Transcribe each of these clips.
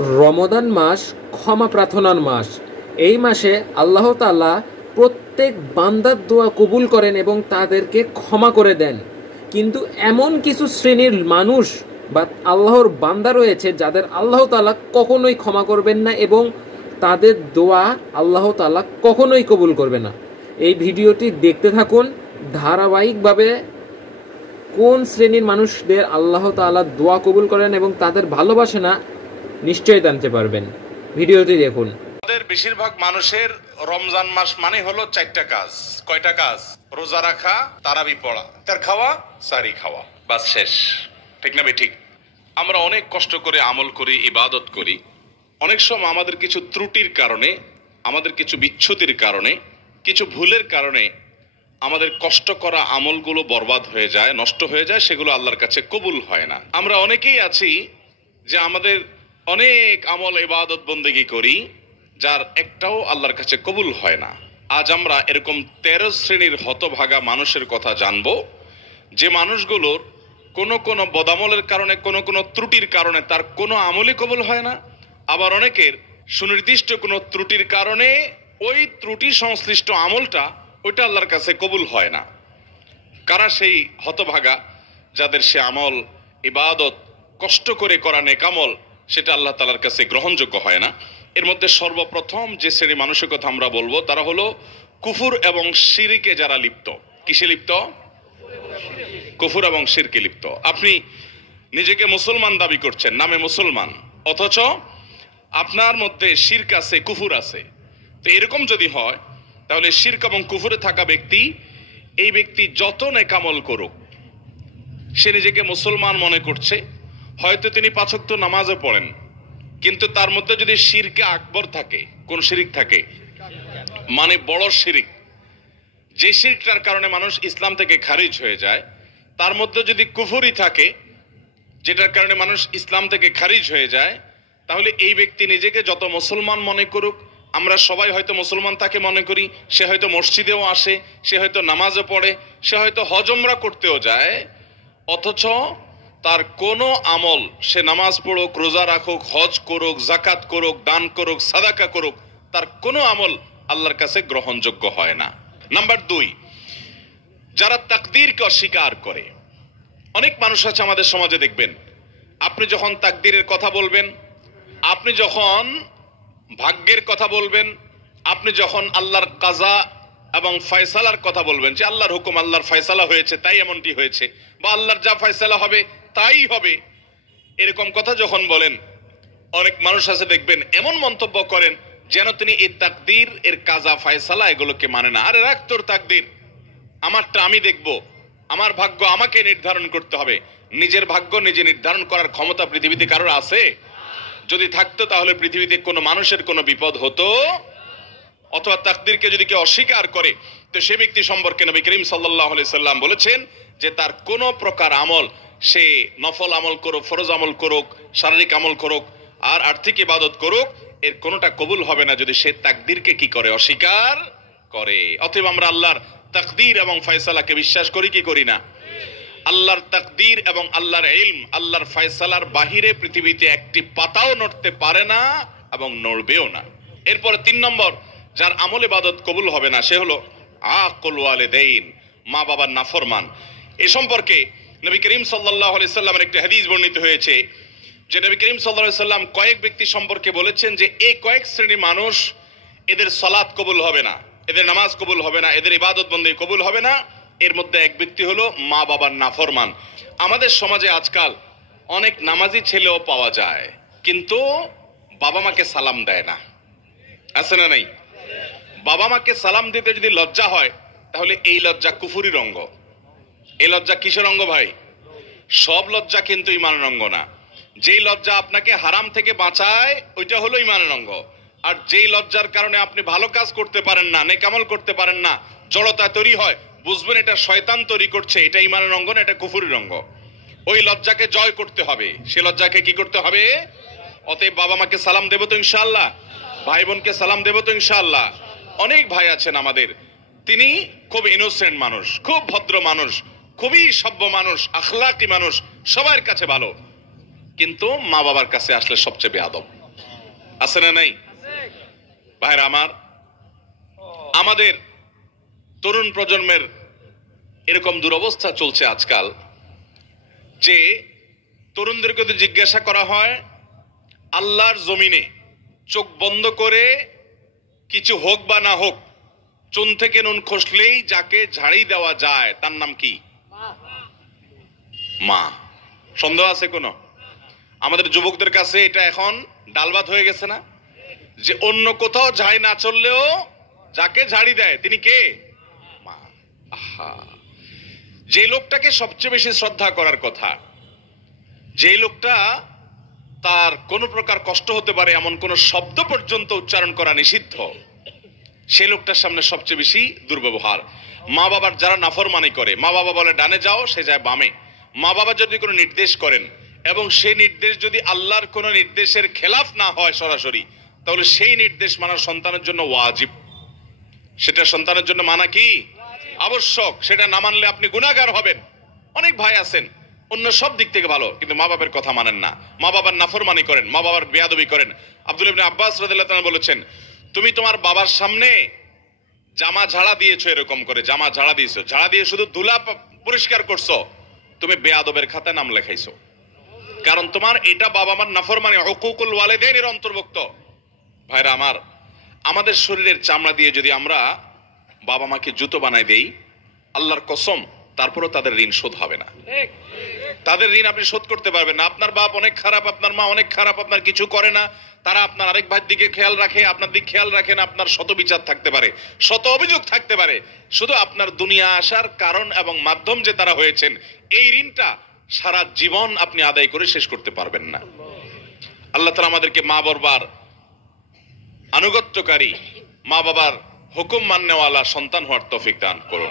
রমাদান মাস ক্ষমা প্রার্থনার মাস। এই মাসে আল্লাহ তাআলা প্রত্যেক বান্দার দোয়া কবুল করেন এবং তাদেরকে ক্ষমা করে দেন। কিন্তু এমন কিছু শ্রেণীর মানুষ বা আল্লাহর বান্দা রয়েছে যাদের আল্লাহ তাআলা কখনোই ক্ষমা করবেন না এবং তাদের দোয়া আল্লাহ তাআলা কখনোই কবুল করবে না। এই ভিডিওটি দেখতে থাকুন। ধারাবাহিকভাবে কোন শ্রেণীর মানুষদের আল্লাহ তাআলা দোয়া কবুল করেন এবং তাদের ভালোবাসে না নিশ্চয়ই জানতে পারবেন। ভিডিওটি দেখুন। আমাদের বেশিরভাগ মানুষের রমজান মাস মানে হলো চারটা কাজ। কয়টা কাজ? রোজা রাখা, তারাবি পড়া, ইফতার খাওয়া, সাহরি খাওয়া, বাস শেষ। ঠিক না ঠিক? আমরা অনেক কষ্ট করে আমল করি, ইবাদত করি। অনেক সময় আমাদের কিছু ত্রুটির কারণে, আমাদের কিছু বিচ্ছুতির কারণে, কিছু ভুলের কারণে আমাদের কষ্ট করা আমলগুলো বরবাদ হয়ে যায়, নষ্ট হয়ে যায়, সেগুলো আল্লাহর কাছে কবুল হয় না। আমরা অনেকেই আছি যে আমাদের অনেক আমল ইবাদত বন্দেগী করি যার একটাও আল্লাহর কাছে কবুল হয় না। আজ আমরা এরকম 13 শ্রেণীর হতভাগা মানুষের কথা জানবো, যে মানুষগুলোর কোনো বদামলের কারণে, কোনো ত্রুটির কারণে তার কোনো আমলই কবুল হয় না। আবার অনেকের সুনির্দিষ্ট কোনো ত্রুটির কারণে ওই ত্রুটি সংশ্লিষ্ট আমলটা ওইটা আল্লাহর কাছে কবুল হয় না। কারা সেই হতভাগা যাদের সে আমল ইবাদত কষ্ট করে করা নেক আমল সেটা আল্লাহ তাআলার কাছে গ্রহণযোগ্য হয় না? এর মধ্যে সর্বপ্রথম যে শ্রেণী মানুষের কথা আমরা বলবো তারা হলো কুফর এবং শিরকে যারা লিপ্ত। কিসে লিপ্ত? কুফর এবং শিরকে লিপ্ত। আপনি নিজেকে মুসলমান দাবি করছেন, নামে মুসলমান, অথচ আপনার মধ্যে শিরক আছে, কুফর আছে। তো এরকম যদি হয় তাহলে শিরক এবং কুফরে থাকা ব্যক্তি, এই ব্যক্তি যত নেক আমল করুক, সে নিজেকে মুসলমান মনে করছে, হয়তো তিনি 5 ওয়াক্ত নামাজও পড়েন, কিন্তু তার মধ্যে যদি শিরকে আকবর থাকে, কোন শিরিক থাকে, মানে বড় শিরিক, যে শিরকটার কারণে মানুষ ইসলাম থেকে খারিজ হয়ে যায়, তার মধ্যে যদি কুফরি থাকে যেটার কারণে মানুষ ইসলাম থেকে খারিজ হয়ে যায়, তাহলে এই ব্যক্তি নিজেকে যত মুসলমান মনে করুক, আমরা সবাই হয়তো মুসলমান তাকে মনে করি, সে হয়তো মসজিদেও আসে, সে হয়তো নামাজও পড়ে, সে হয়তো হজ উমরা করতেও যায়, অথচ তার কোনো আমল, সে নামাজ পড়ুক, রোজা রাখুক, হজ করুক, জাকাত করুক, দান করুক, সাদাকা করুক, তার কোনো আমল আল্লাহর কাছে গ্রহণযোগ্য হয় না। নাম্বার 2, যারা তাকদীরকে অস্বীকার করে। অনেক মানুষ আছে আমাদের সমাজে, দেখবেন আপনি যখন তাকদীরের কথা বলবেন, আপনি যখন ভাগ্যের কথা বলবেন, আপনি যখন আল্লাহর কাজা এবং ফয়সালার কথা বলবেন, যে আল্লাহর হুকুম, আল্লাহর ফয়সালা হয়েছে তাই এমনটি হয়েছে, বা আল্লাহর যা ফয়সালা হবে তাই হবে, এরকম কথা যখন বলেন, অনেক মানুষ আছে দেখবেন এমন মন্তব্য করেন যেন তিনি এই তাকদীর এর কাজা ফয়সালা এগুলোকে মানে না। আরে রাখ তোর তাকদীর, আমারটা আমি দেখব, আমার ভাগ্য আমাকে নির্ধারণ করতে হবে। নিজের ভাগ্য নিজে নির্ধারণ করার ক্ষমতা পৃথিবীতে কারোর আছে? যদি থাকতো তাহলে পৃথিবীতে কোনো মানুষের কোনো বিপদ হতো? অথবা তাকদীরকে যদি কেউ অস্বীকার করে, তো সে ব্যক্তি সম্পর্কে নবী করিম সাল্লাল্লাহু আলাইহি সাল্লাম বলেছেন যে তার কোনো প্রকার আমল, সে নফল আমল করুক, ফরজ আমল করুক, শারীরিক আমল করুক, আর আর্থিক ইবাদত করুক, এর কোনোটা কবুল হবে না যদি সে তাকদীরকে কি করে? অস্বীকার করে। অতএব আমরা আল্লাহর তাকদীর এবং ফয়সালাকে বিশ্বাস করি কি করি না? আল্লাহর তাকদীর এবং আল্লাহর ইলম, আল্লাহর ফয়সালার বাহিরে পৃথিবীতে একটি পাতাও নড়তে পারে না এবং নড়বেও না। এরপরে 3 নম্বর, যার আমল ইবাদত কবুল হবে না, সে হলো আকুল ওয়ালিদাইন, মা বাবার নাফরমান। এ সম্পর্কে নবী করিম সাল্লাল্লাহু আলাইহি সাল্লামের একটি হাদিস বর্ণিত হয়েছে যে নবী করিম সাল্লাল্লাহু আলাইহি সাল্লাম কয়েক ব্যক্তি সম্পর্কে বলেছেন যে এই কয়েক শ্রেণীর মানুষ, এদের সালাত কবুল হবে না, এদের নামাজ কবুল হবে না, এদের ইবাদত বন্দেগী কবুল হবে না। এর মধ্যে এক ব্যক্তি হলো মা বাবার নাফরমান। আমাদের সমাজে আজকাল অনেক নামাজি ছেলেও পাওয়া যায়, কিন্তু বাবা মাকে সালাম দেয় না। আছে না নাই? বাবা মাকে সালাম দিতে যদি লজ্জা হয়, তাহলে এই লজ্জা কুফুরির অঙ্গ। এই লজ্জা কিসের অঙ্গ ভাই? সব লজ্জা কিন্তু ইমানের অঙ্গ না। যেই লজ্জা আপনাকে হারাম থেকে বাঁচায়, ওইটা হলো ইমানের অঙ্গ। আর যেই লজ্জার কারণে আপনি ভালো কাজ করতে পারেন না, নেক আমল করতে পারেন না, জড়তা তৈরি হয়, বুঝবেন এটা শয়তান তৈরি করছে, এটা ইমানের অঙ্গ না, এটা কুফুরির অঙ্গ। ওই লজ্জাকে জয় করতে হবে। সে লজ্জাকে কি করতে হবে? অতএব বাবা মাকে সালাম দেব তো ইনশাআল্লাহ, ভাই বোনকে সালাম দেব তো ইনশাআল্লাহ। অনেক ভাই আছেন আমাদের, তিনি খুব ইনোসেন্ট মানুষ, খুব ভদ্র মানুষ, খুবই সভ্য মানুষ, আখলাকি মানুষ, সবার কাছে ভালো, কিন্তু মা বাবার কাছে আসলে সবচেয়ে বেয়াদব। আছে না নাই? ভাইরা আমার, আমাদের তরুণ প্রজন্মের এরকম দুরবস্থা চলছে আজকাল যে তরুণদেরকে যদি জিজ্ঞাসা করা হয় আল্লাহর জমিনে চোখ বন্ধ করে কিছু হোক বা না হোক চুন থেকে নুন খসলেই যাকে ঝাড়ি দেওয়া যায় তার নাম কি? মা। সন্দেহ আছে কোনো? আমাদের যুবকদের কাছে এটা এখন ডালভাত হয়ে গেছে না, যে অন্য কোথাও ঝাড়ি না চললেও যাকে ঝাড়ি দেয় তিনি কে? মা। আহা, যে লোকটাকে সবচেয়ে বেশি শ্রদ্ধা করার কথা, যে লোকটা তার কোনো প্রকার কষ্ট হতে পারে এমন কোন শব্দ পর্যন্ত উচ্চারণ করা নিষিদ্ধ, সেই লোকটার সামনে সবচেয়ে বেশি দুর্ব্যবহার। মা বাবার যারা নাফরমানি করে, মা বাবা বলে ডানে যাও, সে যায় বামে। মা বাবা যদি কোনো নির্দেশ করেন এবং সেই নির্দেশ যদি আল্লাহর কোনো নির্দেশের খেলাফ না হয় সরাসরি, তাহলে সেই নির্দেশ মানা সন্তানের জন্য ওয়াজিব। সেটা সন্তানের জন্য মানা কি? আবশ্যক। সেটা না মানলে আপনি গুনাহগার হবেন। অনেক ভাই আছেন অন্য সব দিক থেকে ভালো, কিন্তু মা বাবার কথা মানেন না, মা বাবার নাফরমানি করেন, মা বাবার বেয়াদবি করেন। আব্দুল্লাহ ইবনে আব্বাস রাদিয়াল্লাহু তাআলা বলেছেন, তুমি তোমার বাবার সামনে জামা ঝাড়া দিয়েছো, এরকম করে জামা ঝাড়া দিয়েছো, ঝাড়া দিয়ে শুধু ধুলা পরিষ্কার করছো, তুমি বেয়াদবের খাতায় নাম লেখাইছো। কারণ তোমার এটা বাবা মার নাফরমানি, উকুকুল ওয়ালিদাইনের অন্তর্ভুক্ত। ভাইরা আমার, আমাদের শরীরের চামড়া দিয়ে যদি আমরা বাবা মাকে জুতো বানাই দেই, আল্লাহর কসম তারপরও তাদের ঋণ শোধ হবে না। তাদের ঋণ আপনি শোধ করতে পারবেন না। আপনার বাপ অনেক খারাপ, আপনার মা অনেক খারাপ, আপনার কিছু করে না, তারা আপনার আরেক ভাইয়ের দিকে খেয়াল রাখে, আপনার দিকে খেয়াল রাখে না, আপনার শত বিচার থাকতে পারে, শত অভিযোগ থাকতে পারে, শুধু আপনার দুনিয়া আসার কারণ এবং মাধ্যম যে তারা হয়েছেন, এই ঋণটা সারা জীবন আপনি আদায় করে শেষ করতে পারবেন না। আল্লাহ তাআলা আমাদেরকে মা বাবার আনুগত্যকারী, মা বাবার হুকুম মাননেওয়ালা সন্তান হওয়ার তৌফিক দান করুন।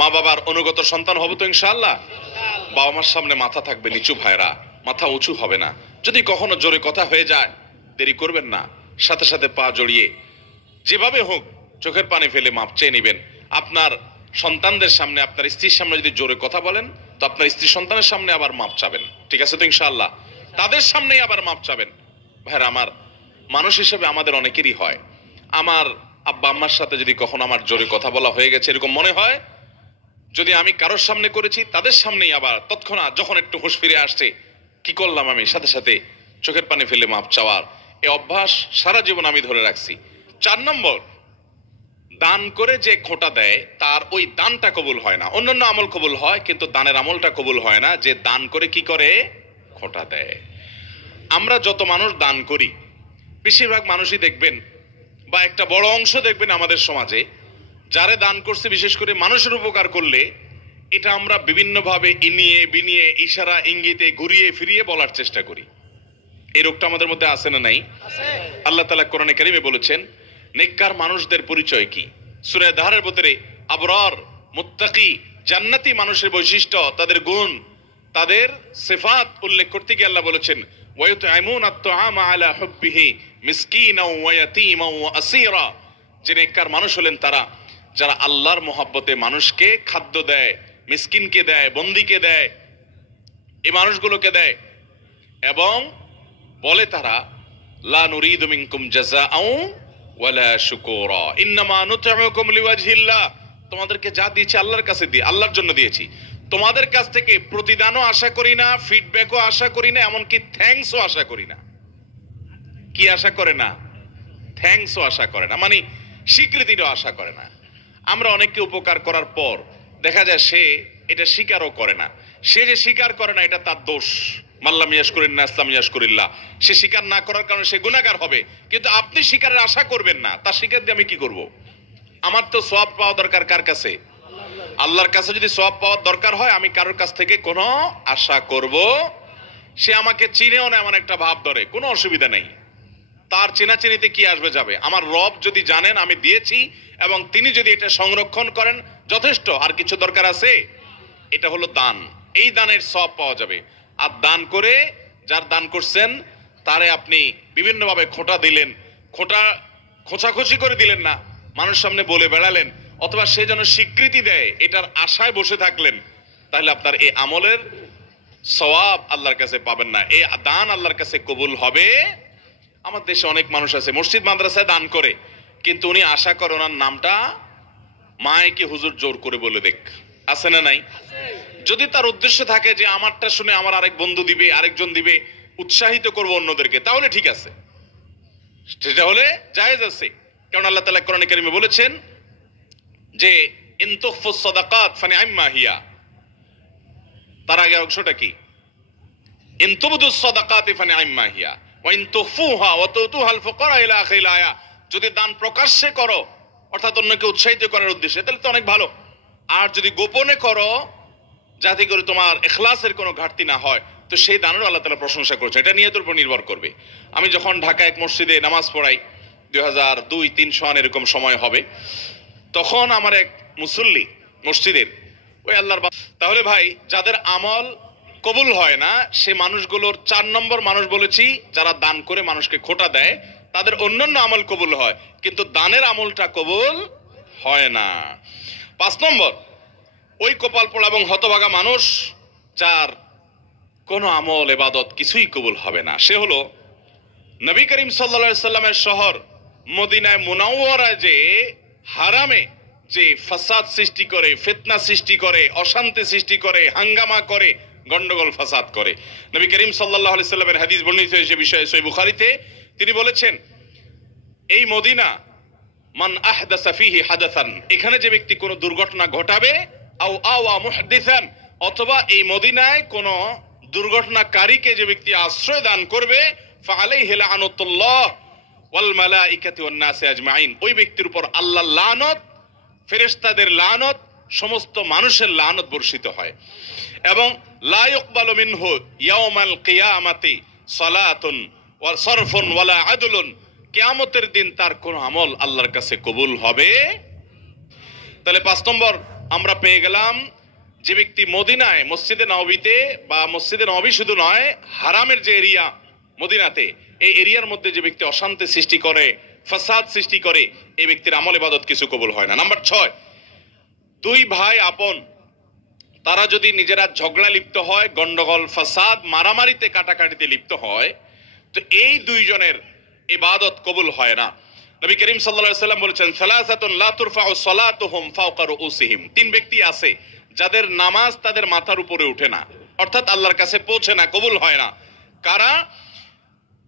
মা বাবার অনুগত সন্তান হব তো ইনশাআল্লাহ। বাবা মার সামনে মাথা থাকবে নিচু ভাইরা, মাথা উঁচু হবে না। যদি কখনো জোরে কথা হয়ে যায়, দেরি করবেন না, সাথে সাথে পা জড়িয়ে যেভাবে হোক চোখের পানি ফেলে মাপ চেয়ে নেবেন। আপনার সন্তানদের সামনে, আপনার স্ত্রীর সামনে যদি জোরে কথা বলেন, তো আপনার স্ত্রী সন্তানের সামনে আবার মাপ চাবেন। ঠিক আছে তো ইনশাআল্লাহ? তাদের সামনেই আবার মাপ চাবেন। ভাইরা আমার, মানুষ হিসেবে আমাদের অনেকেরই হয়, আমার আব্বা আম্মার সাথে যদি কখনো আমার জোরে কথা বলা হয়ে গেছে এরকম মনে হয়, যদি আমি কারোর সামনে করেছি তাদের সামনেই আবার তৎক্ষণাৎ যখন একটু হুঁশ ফিরে আসছে, কি করলাম আমি, সাথে সাথে চোখের পানি ফেলে মাপ চাওয়ার এই অভ্যাস সারা জীবন আমি ধরে রাখছি। 4 নম্বর, দান করে যে খোঁটা দেয় তার ওই দানটা কবুল হয় না। অন্যান্য আমল কবুল হয়, কিন্তু দানের আমলটা কবুল হয় না। যে দান করে কি করে, খোঁটা দেয়। আমরা যত মানুষ দান করি, বেশিরভাগ মানুষই দেখবেন বা একটা বড় অংশ দেখবেন আমাদের সমাজে, যারে দান করছে বিশেষ করে মানুষের উপকার করলে, এটা আমরা বিভিন্নভাবে ইনিয়ে বিনিয়ে ইশারা ইঙ্গিতে ঘুরিয়ে ফিরিয়ে বলার চেষ্টা করি। এই রোগটা আমাদের মধ্যে আছে না নাই? আল্লাহ তাআলা কোরআনে কারিমে বলেছেন নেককার মানুষদের পরিচয় কি। সূরা দাহরের ভিতরে আবরার, মুত্তাকি, জান্নাতি মানুষের বৈশিষ্ট্য, তাদের গুণ, তাদের সিফাত উল্লেখ করতে গিয়ে আল্লাহ বলেছেন ওয়ায়ুতঈমুনা আত-তাআমা আলা হুব্বিহি মিসকিনাও ওয়া ইয়াতীমান ওয়া আসীরা। যে নেককার মানুষ হলেন তারা যারা আল্লাহর মহব্বতে মানুষকে খাদ্য দেয়, মিসকিনকে দেয়, বন্দীকে দেয়, এই মানুষগুলোকে দেয়, এবং বলে তারা লা নুরিদু মিনকুম জাযাআও ওয়ালা শুকুরা ইন্নামা নুতঈমুকুম লিওয়াজহিল্লাহ। তোমাদেরকে যা দিয়েছি আল্লাহর কাছে দিয়ে, আল্লাহর জন্য দিয়েছি। তোমাদের কাছ থেকে প্রতিদানও আশা করি না, ফিডব্যাকও আশা করি না, এমনকি থ্যাঙ্কসও আশা করি না। কি আশা করে না? থ্যাঙ্কসও আশা করে না, মানে স্বীকৃতিটাও আশা করে না। আমরা অনেককে উপকার করার পর দেখা যায় সে এটা স্বীকারও করে না। সে যে স্বীকার করে না এটা তার দোষ। মাল্লাম ইয়াশকুরিন্নাস লাম ইয়াশকুরিল্লাহ। সে স্বীকার না করার কারণে সে গুনাহগার হবে, কিন্তু আপনি স্বীকারের আশা করবেন না। তার স্বীকার দিয়ে আমি কি করব? আমার তো সওয়াব পাওয়া দরকার কার কাছে? আল্লাহর কাছে। যদি সওয়াব পাওয়ার দরকার হয়, আমি কারোর কাছ থেকে কোনো আশা করব, সে আমাকে চিনেও না এমন একটা ভাব ধরে, কোনো অসুবিধা নেই। তার চেনাচেনিতে কি আসবে যাবে? আমার রব যদি জানেন আমি দিয়েছি এবং তিনি যদি এটা সংরক্ষণ করেন, যথেষ্ট। আর কিছু দরকার আছে? এটা হলো দান। এই দানের সওয়াব পাওয়া যাবে। আর দান করে যার দান করছেন তারে আপনি বিভিন্নভাবে খোঁটা দিলেন, খোঁচাখুচি করে দিলেন না, মানুষ সামনে বলে বেড়ালেন, অথবা সে যেন স্বীকৃতি দেয় এটার আশায় বসে থাকলেন, তাহলে আপনার এই আমলের সওয়াব আল্লাহর কাছে পাবেন না। এই দান আল্লাহর কাছে কবুল হবে আমার দেশে অনেক মানুষ আছে মসজিদ মাদ্রাসায় দান করে, কিন্তু উনি আশা করে ওনার নামটা মাইকে হুজুর জোর করে বলে দেখ। আছে না নাই? যদি তার উদ্দেশ্য থাকে যে আমারটা শুনে আমার আরেক বন্ধু দিবে, আরেকজন দিবে, উৎসাহিত করব অন্যদেরকে, তাহলে ঠিক আছে, সেটা হলে জায়েজ আছে। কারণ আল্লাহ তাআলা কোরআনে কারিমে বলেছেন যে ইন তুখফুস সাদাকাত ফানিআম্মা হিয়া। তার আগে অংশটা কি? ইন তুবদুস সাদাকাতি ফানিআম্মা হিয়া ওয়া ইন তুখফুহা ওয়া তুতুহাল ফুকারা ইলা আখিরিল আয়া। যদি দান প্রকাশ্যে করো, অর্থাৎ অন্যকে উৎসাহিত করার উদ্দেশ্যে, তাহলে তো অনেক ভালো। আর যদি গোপনে করো যাতে করে তোমার ইখলাসের কোনো ঘাটতি না হয়, তো সেই দানেরও আল্লাহ তাআলা প্রশংসা করেছে। এটা নিয়তের উপর নির্ভর করবে। আমি যখন ঢাকা এক মসজিদে নামাজ পড়াই 2002-03 সন এরকম সময় হবে, তখন আমার এক মুসল্লি মসজিদের ওই আল্লাহর, তাহলে ভাই যাদের আমল কবুল হয় না সে মানুষগুলোর 4 নম্বর মানুষ বলেছি যারা দান করে মানুষকে খোটা দেয়, তাদের অন্যান্য আমল কবুল হয় কিন্তু দানের আমলটা কবুল হয় না। 5 নম্বর ওই কপাল পোড়া এবং হতভাগা মানুষ যার কোনো আমল ইবাদত কিছুই কবুল হবে না, সে হলো নবী করিম সাল্লাল্লাহু আলাইহি সাল্লামের শহর মদিনায় মুনাওয়ারায় যে হারামে যে ফাসাদ সৃষ্টি করে, ফিতনা সৃষ্টি করে, অশান্তি সৃষ্টি করে, হাঙ্গামা করে, গন্ডগোল ফাসাদ করে। নবী করিম সাল্লাল্লাহু আলাইহি সাল্লামের হাদিস বর্ণিত হয়েছে বিষয়ে সহিহ বুখারীতে, তিনি বলেছেন এই মদিনা মান আহদাসা ফিহি হাদাসান, এখানে যে ব্যক্তি কোনো দুর্ঘটনা ঘটাবে, আও আওয়া মুহদিসান, অথবা এই মদিনায় কোনো দুর্ঘটনাকারীকে যে ব্যক্তি আশ্রয় দান করবে, ফাআলাইহি লাআনাতুল্লাহ ওয়াল মালাইকাতি ওয়ান নাস আজমাইন, ওই ব্যক্তির উপর আল্লাহর লানত, ফেরেশতাদের লানত, সমস্ত মানুষের লানত বর্ষিত হয়। এবং লা ইকবালু মিনহু ইয়াউমাল কিয়ামাতি সালাতুন ওয়া সরফুন ওয়ালা আদলুন, কিয়ামতের দিন তার কোন আমল আল্লাহর কাছে কবুল হবে। তাহলে 5 নম্বর আমরা পেয়ে গেলাম, যে ব্যক্তি মদিনায় মসজিদে নববীতে বা মসজিদে নববী শুধু নয়, হারামের যে এরিয়া মদিনাতে, এই এরিয়ার মধ্যে যে ব্যক্তি অশান্তি সৃষ্টি করে, ফাসাদ সৃষ্টি করে, এই ব্যক্তির আমল ইবাদত কিছু কবুল হয় না। নাম্বার 6, 2 ভাই আপন তারা যদি নিজেরা ঝগড়া লিপ্ত হয়, গন্ডগোল ফাসাদ মারামারিতে কাটাকাটিতে লিপ্ত হয়, তো এই 2 জনের ইবাদত কবুল হয় না। নবী করিম সাল্লাল্লাহু আলাইহি সাল্লাম বলেছেন সালাসাতুন লা তুরফাউ সালাতুহুম ফাওকা রুউসিহিম, 3 ব্যক্তি আছে যাদের নামাজ তাদের মাথার উপরে ওঠে না, অর্থাৎ আল্লাহর কাছে পৌঁছে না, কবুল হয় না। কারা?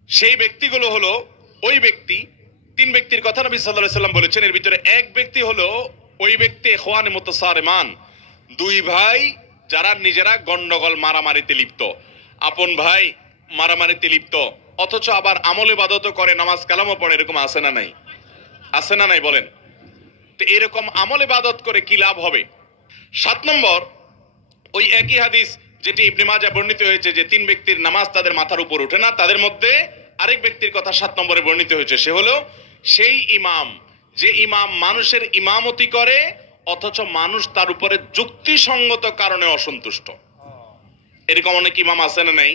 সেই ব্যক্তিগুলো হলো ওই ব্যক্তি, 3 ব্যক্তির কথা নবী সাল্লাল্লাহু আলাইহি সাল্লাম বলেছেন, এর ভিতরে এক ব্যক্তি হলো ওই ব্যক্তি ইখওয়ানে মুতাসারিমান, 2 ভাই যারা নিজেরা গন্ডগোল মারামারিতে লিপ্ত, আপন ভাই মারামারিতে লিপ্ত, অথচ আবার আমল ইবাদত করে, নামাজ কালামও পড়ে, এরকম আছে না নাই? আছে না নাই বলেন? তো এরকম আমল ইবাদত করে কি লাভ হবে? 7 নম্বর ওই একই হাদিস যেটি ইবনে মাজাহ বর্ণিত হয়েছে যে 3 ব্যক্তির নামাজ তাদের মাথার উপর ওঠে না, তাদের মধ্যে আরেক ব্যক্তির কথা 7 নম্বরে বর্ণিত হয়েছে, সে হলো সেই ইমাম যে ইমাম মানুষের ইমামতি করে অথচ মানুষ তার উপরে যুক্তিসঙ্গত কারণে অসন্তুষ্ট। এরকম অনেক ইমাম আছে না নাই?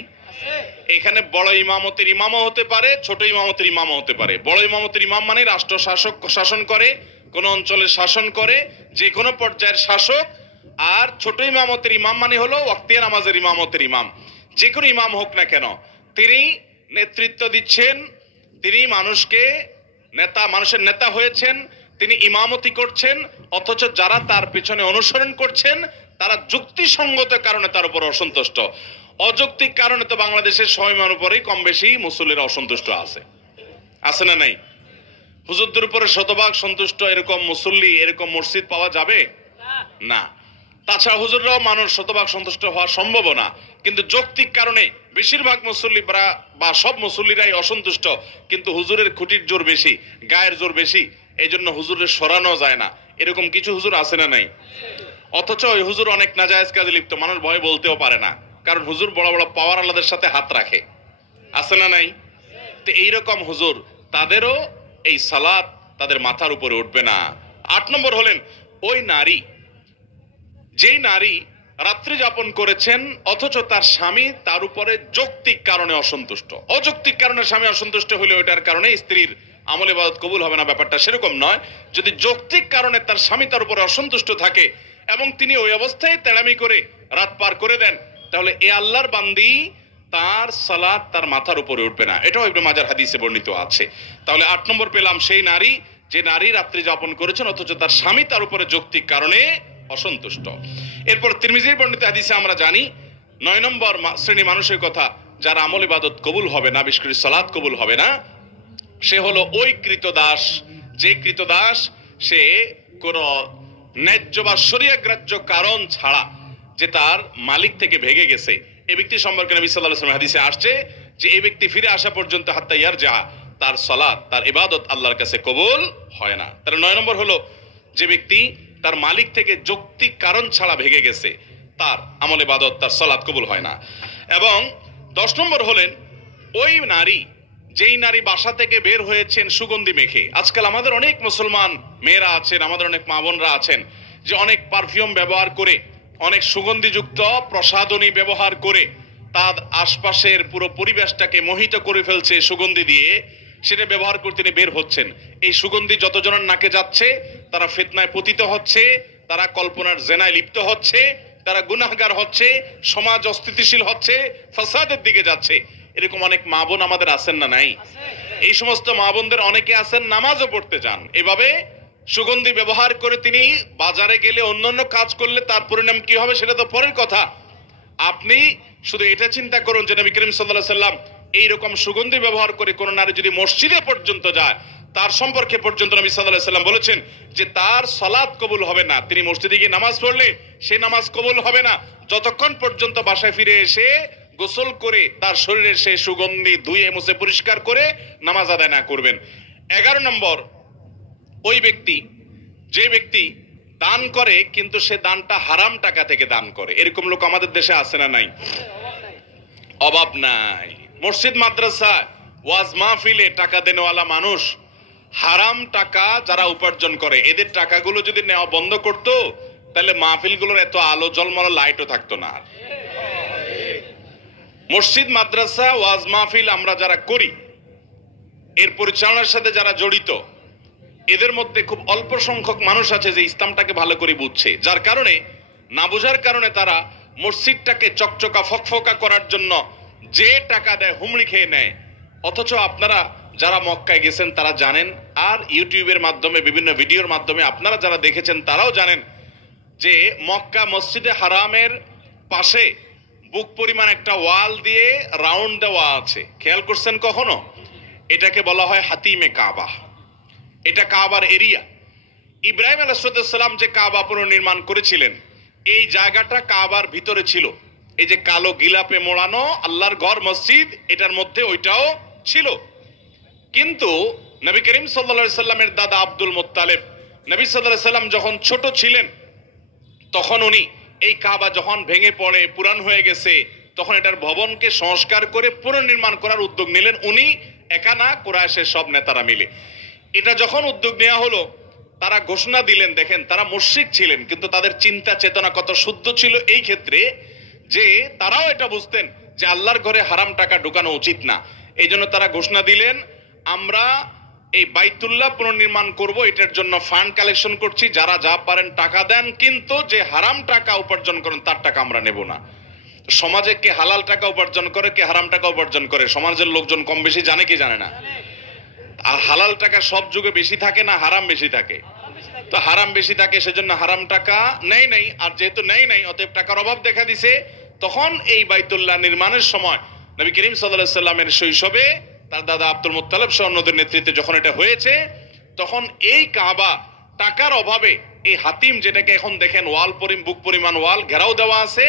এখানে বড় ইমামতের ইমামও হতে পারে, ছোট ইমামতের ইমামও হতে পারে। বড় ইমামতের ইমাম মানে রাষ্ট্র শাসক শাসন করে, কোন অঞ্চলের শাসন করে, যে কোনো পর্যায়ের শাসক। আর ছোট ইমামতের ইমাম মানে হলো ওয়াক্তিয়া নামাজের ইমামতের ইমাম। যে কোনো ইমাম হোক না কেন, তিনি নেতৃত্ব দিচ্ছেন, তিনি মানুষকে মানুষের নেতা হয়েছেন, তিনি ইমামতি করছেন, অথচ যারা তার পিছনে অনুসরণ করছেন তারা যুক্তিসঙ্গত কারণে তার উপর অসন্তুষ্ট। অযৌক্তিক কারণে তো বাংলাদেশের সময়ের উপরেই কম বেশি মুসল্লিরা অসন্তুষ্ট আছে না নাই? হুজুরদের উপরে শতভাগ সন্তুষ্ট এরকম মুসল্লি, এরকম মসজিদ পাওয়া যাবে না। তাছাড়া হুজুররাও মানুষ শতভাগ সন্তুষ্ট হওয়া সম্ভব না, কিন্তু যৌক্তিক কারণে বেশিরভাগ মুসল্লি বা সব মুসল্লিরাই অসন্তুষ্ট, কিন্তু হুজুরের খুঁটির জোর বেশি, গায়ের জোর বেশি, এই জন্য হুজুরের সরানো যায় না। এরকম কিছু হুজুর আছে না নাই? অথচ ওই হুজুর অনেক নাজায়েজ কাজে লিপ্ত, মানুষ ভয়ে বলতেও পারে না, কারণ হুজুর বড় বড় পাওয়ার আল্লাহদের সাথে হাত রাখে। আছে না নাই? তো এইরকম হুজুর, তাদেরও এই সালাত তাদের মাথার উপরে উঠবে না। 8 নম্বর হলেন ওই নারী, যেই নারী রাত্রি যাপন করেছেন অথচ তার স্বামী তার উপরে যৌক্তিক কারণে অসন্তুষ্ট। অযৌক্তিক কারণে স্বামী অসন্তুষ্ট হলে ওইটার কারণে স্ত্রীর আমল ইবাদত কবুল হবে না, ব্যাপারটা সেরকম নয়। যদি যৌক্তিক কারণে তার স্বামী তার উপরে অসন্তুষ্ট থাকে এবং তিনি ওই অবস্থায় তেড়ামি করে রাত পার করে দেন, তাহলে এ আল্লাহর বান্দি তার সালাত তার মাথার উপরে উঠবে না। এটাও ইবনে মাজার হাদিসে বর্ণিত আছে। তাহলে 8 নম্বর পেলাম সেই নারী যে নারী রাত্রি যাপন করেছেন অথচ তার স্বামী তার উপরে যৌক্তিক কারণে অসন্তুষ্ট। এরপর তিরমিজির বর্ণিত হাদিসে আমরা জানি 9 নম্বর শ্রেণী মানুষের কথা যার আমল ইবাদত কবুল হবে না, বিশেষ করে সালাত কবুল হবে না, সে হলো ওই কৃতদাস যে কৃতদাস সে কোন ন্যায্য বা শরীয়গ্রাহ্য কারণ ছাড়া যে তার মালিক থেকে ভেগে গেছে। এই ব্যক্তি সম্পর্কে নবী সাল্লাল্লাহু আলাইহি ওয়াসাল্লাম হাদিসে আসছে যে এই ব্যক্তি ফিরে আসা পর্যন্ত হাত্তা ইয়ারজা, তার সালাত তার ইবাদত আল্লাহর কাছে কবুল হয় না। তাহলে 9 নম্বর হলো যে ব্যক্তি তার মালিক থেকে যৌক্তিক কারণ ছাড়া ভেগে গেছে, তার আমল ইবাদত তার সালাত কবুল হয় না। এবং 10 নম্বর হলেন ওই নারী যেই নারী বাসা থেকে বের হয়েছেন সুগন্ধি মেখে। আজকাল আমাদের অনেক মুসলমান মেয়েরা আছেন, আমাদের অনেক মা বোনরা আছেন যে অনেক পারফিউম ব্যবহার করে, অনেক সুগন্ধিযুক্ত প্রসাধনী ব্যবহার করে তার আশপাশের পুরো পরিবেশটাকে মোহিত করে ফেলছে সুগন্ধি দিয়ে, সেটা ব্যবহার করতে নিয়ে বের হচ্ছেন। এই সুগন্ধি যতজনের নাকে যাচ্ছে তারা ফিতনায় পতিত হচ্ছে, তারা কল্পনার জেনায় লিপ্ত হচ্ছে, তারা গুনাহগার হচ্ছে, সমাজ অস্থিতিশীল হচ্ছে, ফাসাদের দিকে যাচ্ছে। এরকম অনেক মা বোন আমাদের আছেন না নাই? এই সমস্ত মা বোনদের অনেকে আছেন নামাজও পড়তে যান, এভাবে সুগন্ধি ব্যবহার করে তিনি বাজারে গেলে অন্যান্য কাজ করলে তার পরিণাম কি হবে সেটা তো পরের কথা। আপনি শুধু এটা চিন্তা করুন যে নবী করিম সাল্লাল্লাহু আলাইহি ওয়াসাল্লাম এইরকম সুগন্ধি ব্যবহার করে কোন নারী যদি মসজিদে পর্যন্ত যায়, তার সম্পর্কে পর্যন্ত নবী সাল্লাল্লাহু আলাইহি ওয়াসাল্লাম বলেছেন যে তার সালাত কবুল হবে না। তিনি মসজিদে গিয়ে নামাজ পড়লে সে নামাজ কবুল হবে না যতক্ষণ পর্যন্ত বাসায় ফিরে এসে গোসল করে তার শরীরের সেই সুগন্ধি ধুয়ে মুছে পরিষ্কার করে নামাজ আদায় না করবেন। 11 নম্বর ওই ব্যক্তি যে ব্যক্তি দান করে কিন্তু সে দানটা হারাম টাকা থেকে দান করে। এরকম লোক আমাদের দেশে আছে না নাই? অভাব নাই। মসজিদ মাদ্রাসা ওয়াজ মাহফিলে টাকা দেনেওয়ালা মানুষ হারাম টাকা যারা উপার্জন করে, এদের টাকাগুলো যদি নেওয়া বন্ধ করতো তাহলে মাহফিলগুলোর এত আলো জলমল লাইটও থাকতো না। মসজিদ মাদ্রাসা ওয়াজ মাহফিল আমরা যারা করি, এর পরিচালনার সাথে যারা জড়িত, এদের মধ্যে খুব অল্প সংখ্যক মানুষ আছে যে ইসলামটাকে ভালো করে বুঝছে, যার কারণে না বোঝার কারণে তারা মসজিদটাকে চকচকা ফকফকা করার জন্য যে টাকা দেয় হুমড়ি খেয়ে নেয়। অথচ আপনারা যারা মক্কায় গেছেন তারা জানেন, আর ইউটিউবের মাধ্যমে বিভিন্ন ভিডিওর মাধ্যমে আপনারা যারা দেখেছেন তারাও জানেন যে মক্কা মসজিদে হারামের পাশে বুক পরিমাণ একটা ওয়াল দিয়ে রাউন্ড দেওয়া আছে। খেয়াল করছেন কখনো? এটাকে বলা হয় হাতিমে কাবা। এটা কাবার এরিয়া। ইব্রাহিম আলাইহিস সালাম যে কাবা পুনর্নির্মাণ করেছিলেন, এই জায়গাটা কাবার ভিতরে ছিল। এই যে কালো গিলাপে মোড়ানো আল্লাহর ঘর মসজিদ, এটার মধ্যে ওইটাও ছিল। কিন্তু নবী করিম সাল্লাল্লাহু আলাইহি সাল্লামের দাদা আব্দুল মুত্তালিব, নবী সাল্লাল্লাহু আলাইহি সাল্লাম যখন ছোট ছিলেন তখন উনি এই কাবা যখন ভেঙে পড়ে পুরান হয়ে গেছে, তখন এটার ভবনকে সংস্কার করে পুনর্নির্মাণ করার উদ্যোগ নিলেন। উনি একা না, কুরাইশের সব নেতারা মিলে। এটা যখন উদ্যোগ নেওয়া হলো, তারা ঘোষণা দিলেন, দেখেন তারা মুশরিক ছিলেন কিন্তু তাদের চিন্তা চেতনা কত শুদ্ধ ছিল এই ক্ষেত্রে যে তারাও এটা বুঝতেন যে আল্লাহর ঘরে হারাম টাকা ঢুকানো উচিত না। এই জন্য তারা ঘোষণা দিলেন, আমরা এই বাইতুল্লাহ পুনর্নির্মাণ করব, এটার জন্য ফান্ড কালেকশন করছি, যারা যা পারেন টাকা দেন, কিন্তু যে হারাম টাকা উপার্জন করেন তার টাকা আমরা নেব না। সমাজে কে হালাল টাকা উপার্জন করে, কে হারাম টাকা উপার্জন করে, সমাজের লোকজন কম বেশি জানে কি জানে না? আর হালাল টাকা সব যুগে বেশি থাকে না, হারাম বেশি থাকে? তো হারাম বেশি থাকে, সেজন্য হারাম টাকা নেই নাই। আর যেহেতু নেই নাই, অতএব টাকার অভাব দেখা দিছে। তখন এই বাইতুল্লাহ নির্মাণের সময় নবী করিম সাল্লাল্লাহু আলাইহি সাল্লামের শৈশবে তার দাদা আব্দুল মুত্তালিব সহ অন্যদের নেতৃত্বে যখন এটা হয়েছে, তখন এই কাবা টাকার অভাবে এই হাতিম, যেটাকে এখন দেখেন ওয়াল বুক পরিমাণ ওয়াল ঘেরাও দেওয়া আছে,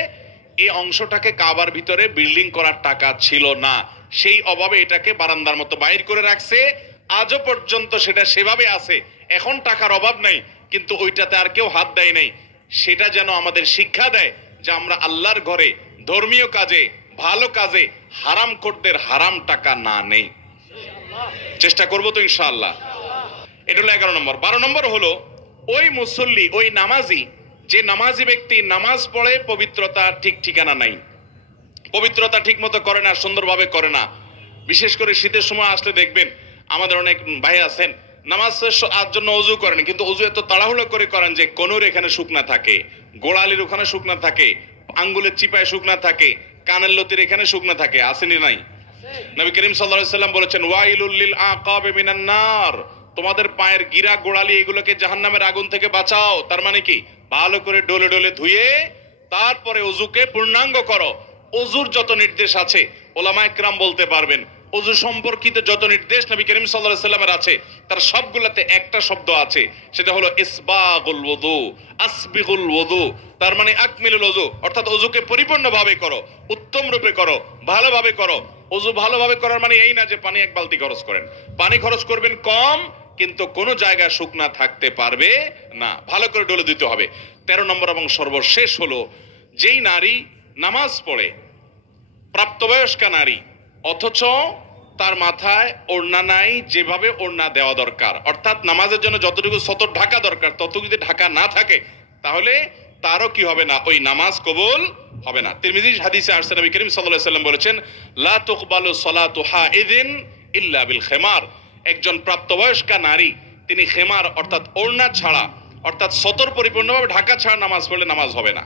এই অংশটাকে কাবার ভিতরে বিল্ডিং করার টাকা ছিল না। সেই অভাবে এটাকে বারান্দার মতো বাইর করে রাখছে। আজও পর্যন্ত সেটা সেভাবে আছে। এখন টাকার অভাব নাই, কিন্তু ওইটাতে আর কেউ হাত দেয় নাই। সেটা যেন আমাদের শিক্ষা দেয় যে আমরা আল্লাহর ঘরে ধর্মীয় কাজে, ভালো কাজে হারামখোরদের হারাম টাকা না নেই। চেষ্টা করবো তো ইনশাআল্লাহ। এটা হলো 11 নম্বর। 12 নম্বর হলো ওই মুসল্লি, ওই নামাজি, যে নামাজি ব্যক্তি নামাজ পড়ে পবিত্রতা ঠিক ঠিকানা নাই, পবিত্রতা ঠিক মতো করে না, সুন্দরভাবে করে না। বিশেষ করে শীতের সময় আসলে দেখবেন আমাদের অনেক ভাই আছেন নামাজের জন্য অজু করেন, কিন্তু অজু এত তাড়াহুড়ো করে করেন যে কোনোর এখানে শুকনা থাকে, গোড়ালির ওখানে শুকনা থাকে, আঙ্গুলের চিপায় শুকনা থাকে, কানের লতির এখানে শুকনা থাকে, আসেনি নাই? নবী করিম সাল্লাল্লাহু আলাইহি ওয়াসাল্লাম বলেছেন ওয়াইলুল লিল আকাবি মিনান নার, তোমাদের পায়ের গিরা গোড়ালি এগুলোকে জাহান্নামের আগুন থেকে বাঁচাও। তার মানে কি? ভালো করে ডলে ডলে ধুয়ে তারপরে ওযুকে পূর্ণাঙ্গ করো। ওযুর যত নির্দেশ আছে ওলামায়ে কেরাম বলতে পারবেন, ওযু সম্পর্কিত যত নির্দেশ নবী করিম সাল্লাল্লাহু আলাইহি ওয়াসাল্লামের আছে তার সবগুলাতে একটা শব্দ আছে, সেটা হলো ইসবাগুল ওযু, আসবিগুল ওযু। তার মানে আকমিলুল ওযু, অর্থাৎ ওযুকে পরিপূর্ণভাবে করো, উত্তম রূপে করো, ভালোভাবে করো। ওযু ভালোভাবে করার মানে এই না যে পানি এক বালতি খরচ করেন, পানি খরচ করবেন কম, কিন্তু কোন জায়গায় শুকনা থাকতে পারবে না, ভালো করে ডলে দিতে হবে। 13 নম্বর এবং সর্বশেষ হলো, যেই নারী নামাজ পড়ে, প্রাপ্তবয়স্কা নারী, অথচ তার মাথায় ওড়না নাই, যেভাবে ওড়না দেওয়া দরকার, অর্থাৎ নামাজের জন্য যতটুকু সতর ঢাকা দরকার ততটুকু যদি ঢাকা না থাকে, তাহলে তারও কি হবে না? ওই নামাজ কবুল হবে না। তিরমিজি হাদিসে আসছে, নবী করিম সাল্লাল্লাহু আলাইহি ওয়াসাল্লাম বলেছেন লা তুকবালু সালাতু হাইদিন ইল্লা বিল খিমার, একজন প্রাপ্তবয়স্কা নারী তিনি খেমার অর্থাৎ ওড়না ছাড়া, অর্থাৎ সতর পরিপূর্ণভাবে ঢাকা ছাড়া নামাজ পড়লে নামাজ হবে না।